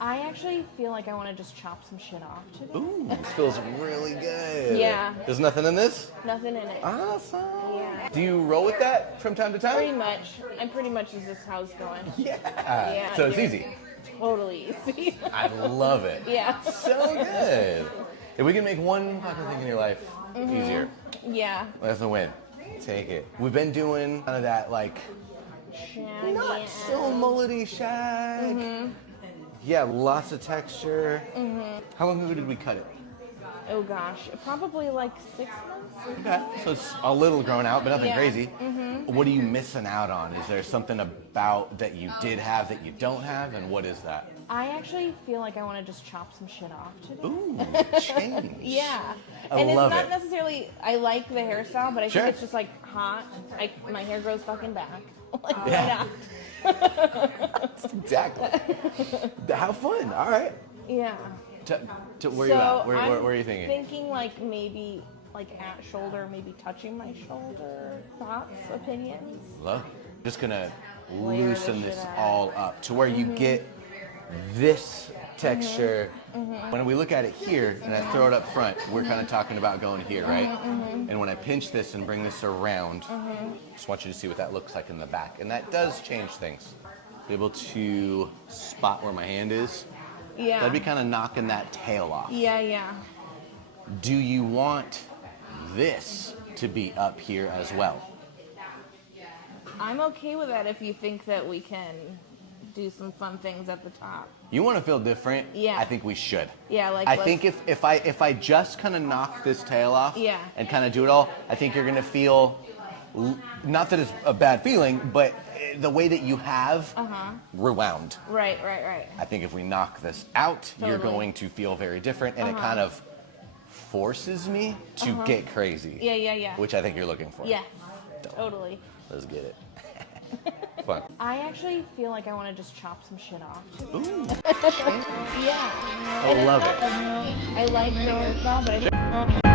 I actually feel like I want to just chop some shit off today. Ooh, this feels really good. Yeah. There's nothing in this? Nothing in it. Awesome. Yeah. Do you roll with that from time to time? Pretty much. I'm pretty much is this house going. Yeah. Yeah, So it's dude. easy. Totally easy. I love it. Yeah. So good. If we can make one fucking thing in your life easier, Yeah. that's a win. Take it. We've been doing kind of that like Shaggy not ass. so mullety shag. Yeah, lots of texture. How long ago did we cut it? Oh gosh, probably like 6 months. Okay. So it's a little grown out, but nothing Yeah. crazy. What are you missing out on? Is there something about that you did have that you don't have, and what is that? I actually feel like I want to just chop some shit off today. Ooh, change. Yeah. I And love it's not it. necessarily, I like the hairstyle, but I Sure. think it's just like hot. My hair grows fucking back. Like, Yeah. why not? Exactly. How fun. All right. Yeah. Where you at? Where I'm are you thinking? thinking like maybe like at shoulder, maybe touching my shoulder. Thoughts, opinions? Love. Just gonna Layer loosen this this shit out. all up to where you get this texture. When we look at it here and I throw it up front, we're kind of talking about going here, right? And when I pinch this and bring this around, just want you to see what that looks like in the back. And that does change things. Be able to spot where my hand is. Yeah. That'd be kind of knocking that tail off. Yeah, yeah. Do you want this to be up here as well? I'm okay with that if you think that we can do some fun things at the top. You want to feel different? Yeah. I think we should. Yeah, like I let's- think if I just kind of knock this tail off Yeah. and kind of do it all, I think you're gonna feel not that it's a bad feeling, but the way that you have rewound. Right. I think if we knock this out, you're Totally. going to feel very different, and it kind of forces me to get crazy. Yeah. Which I think you're looking for. Yeah, Dope. totally. Let's get it. Fun. I actually feel like I want to just chop some shit off. Ooh, Yeah. I love it. I like the hairstyle, but I